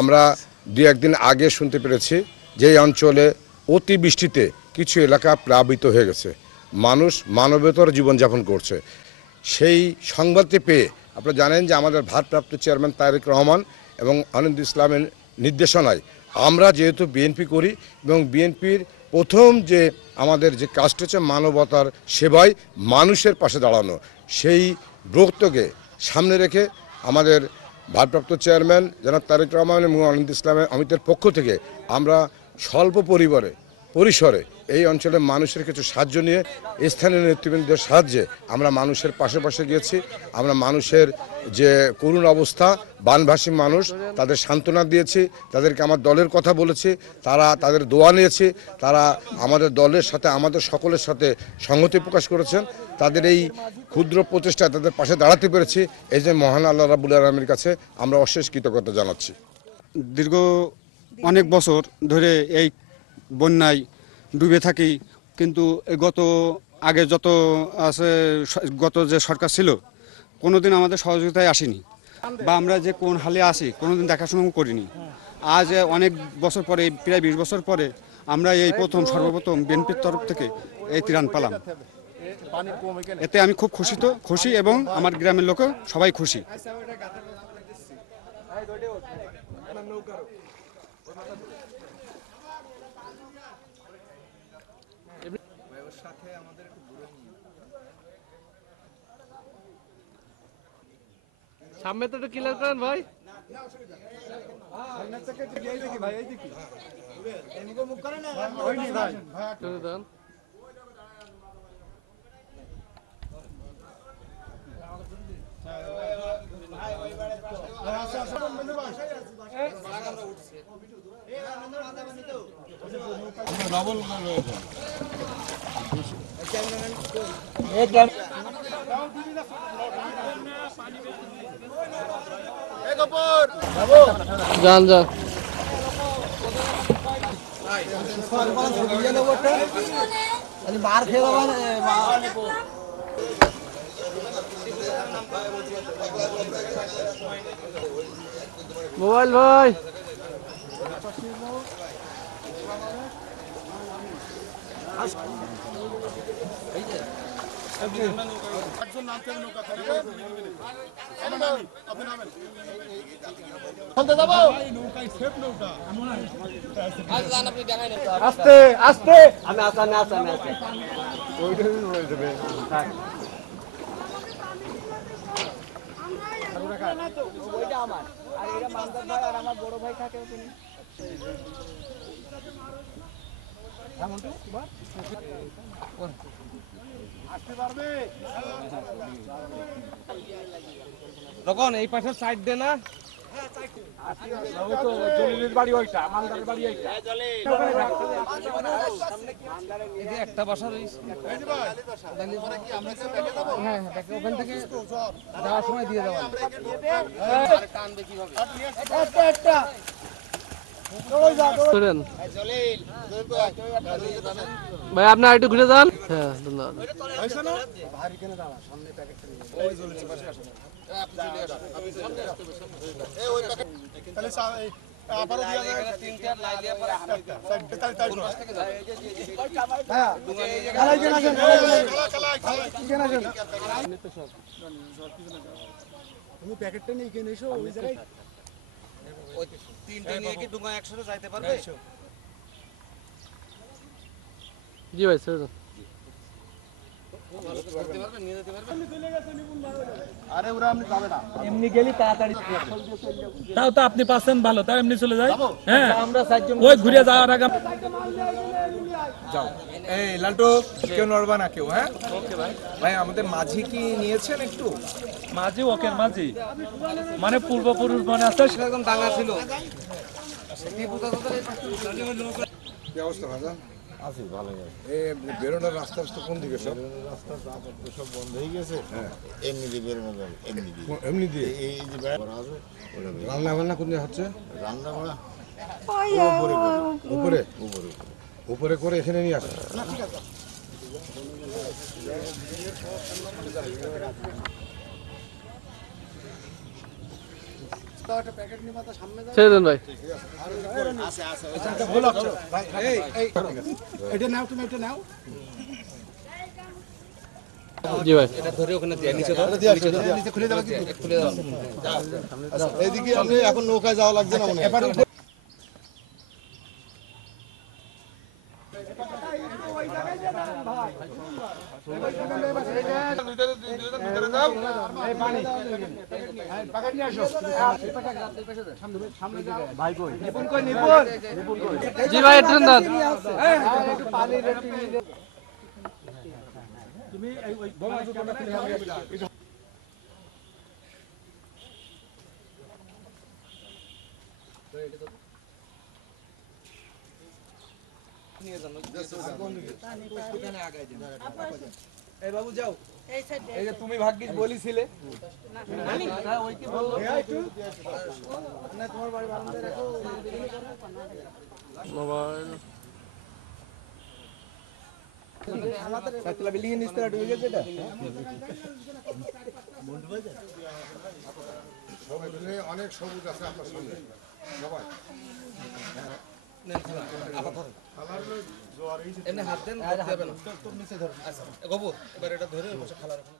আমরা দু একদিন আগে শুনতে পেরেছি যে এই অঞ্চলে অতিবৃষ্টিতে কিছু এলাকা প্লাবিত হয়ে গেছে, মানুষ মানবেতর জীবনযাপন করছে। সেই সংবাদটি পেয়ে আপনারা জানেন যে আমাদের ভারপ্রাপ্ত চেয়ারম্যান তারেক রহমান এবং আনন্দ ইসলামের নির্দেশনায় আমরা যেহেতু বিএনপি করি এবং বিএনপির প্রথম যে আমাদের যে কাজটা হচ্ছে মানবতার সেবায় মানুষের পাশে দাঁড়ানো, সেই ব্রতকে সামনে রেখে আমাদের ভারপ্রাপ্ত চেয়ারম্যান জনাব তারেক রহমান এবং আনন্দ ইসলামের অমিতের পক্ষ থেকে আমরা স্বল্প পরিসরে এই অঞ্চলের মানুষের কিছু সাহায্য নিয়ে স্থানীয় নেতৃবৃন্দের সাহায্যে আমরা মানুষের পাশে গিয়েছি। আমরা মানুষের যে করুণ অবস্থা, বানভাসী মানুষ, তাদের সান্ত্বনা দিয়েছি, তাদেরকে আমার দলের কথা বলেছি, তারা তাদের দোয়া নিয়েছি, তারা আমাদের দলের সাথে আমাদের সকলের সাথে সংহতি প্রকাশ করেছেন। তাদের এই ক্ষুদ্র প্রচেষ্টায় তাদের পাশে দাঁড়াতে পেরেছি, এই যে মহান আল্লাহ রাব্বুল আলামিনের কাছে আমরা অশেষ কৃতজ্ঞতা জানাচ্ছি। দীর্ঘ অনেক বছর ধরে এই বন্যায় ডুবে থাকি, কিন্তু আগে গত যে সরকার ছিল কোনোদিন আমাদের সহযোগিতায় আসেনি, বা আমরা যে কোন হালে আসি কোনোদিন দেখাশোনা করিনি। আজ অনেক বছর পরে, প্রায় 20 বছর পরে আমরা এই সর্বপ্রথম বিএনপির তরফ থেকে এই ত্রাণ পেলাম। এতে আমি খুব খুশি এবং আমার গ্রামের লোকও সবাই খুশি। সামনে তো একটু ক্লিয়ার করেন ভাই। যান যান মোবাইল ভাই আস্তে আস্তে আমি আসানে ওইটা আমার আর এটা মানদার ভাই আর আমার বড় ভাই থাকে ওখানে। তখন এই পাশে সাইড দে না, বাড়ি ওইটা মালদারের বাড়ি ওইটা একটা বাসা রয়েছে। হ্যাঁ ওখান থেকে যাওয়ার সময় দিয়ে দেওয়া ভাই, আপনি আর একটু ঘুরে যান। হ্যাঁ ধন্যবাদ। তুমি প্যাকেটটা নিয়ে কিনে এসো ওই জায়গায় ওই তিনটা নিয়ে কি দুগা একসাথে যাইতে পারবে? জি ভাই স্যার আরে ওরা আপনি যাবে না, এমনি গেলি তাড়াতাড়ি তাও তো আপনি পাচ্ছেন ভালো, তাই এমনি চলে যায়। হ্যাঁ আমরা ওই ঘুরে যাওয়ার আগে যাও। এই লালটু, কেউ নড়বা না কেউ। হ্যাঁ ওকে ভাই। ভাই আমাদের মাঝি কি নিয়েছেন একটু? মাঝি ওকে মাঝি মানে পূর্বপুরুষ মনে আছে একদম দাঙ্গা ছিল। কি অবস্থা ভাজা? আছি ভালো। বেরোনোর রাস্তা কোন দিকে? সব রাস্তা সব বন্ধ হয়ে গেছে। হ্যাঁ এমনি দিয়ে বেরোনো যাবে। এমনি দিয়ে এই যে আছে রান্না বান্না কোন হচ্ছে? রান্না বান্না উপরে উপরে করে এখানে নিয়ে আসে। ছেড়ে দেন ভাই। এটা নাও, তুমি এটা নাও। জি ভাই। এইদিকে আপনি এখন নৌকায় যাওয়া লাগছে না মনে হয়। জি ভাই ট্রেন দেন। এই বাবু যাও, এই যে তুমি ভাগ্যিস বলিছিলে। মোবাইল বিল্ডিং এর নিচতলা ঢুকে গেছে এটা। অনেক সবুজ আছে আপনার সামনে সবাই। এমনি হাত দেন, ধরতে হবে না। আচ্ছা, গবর, এবার এটা ধরে বসে খালা রাখুন।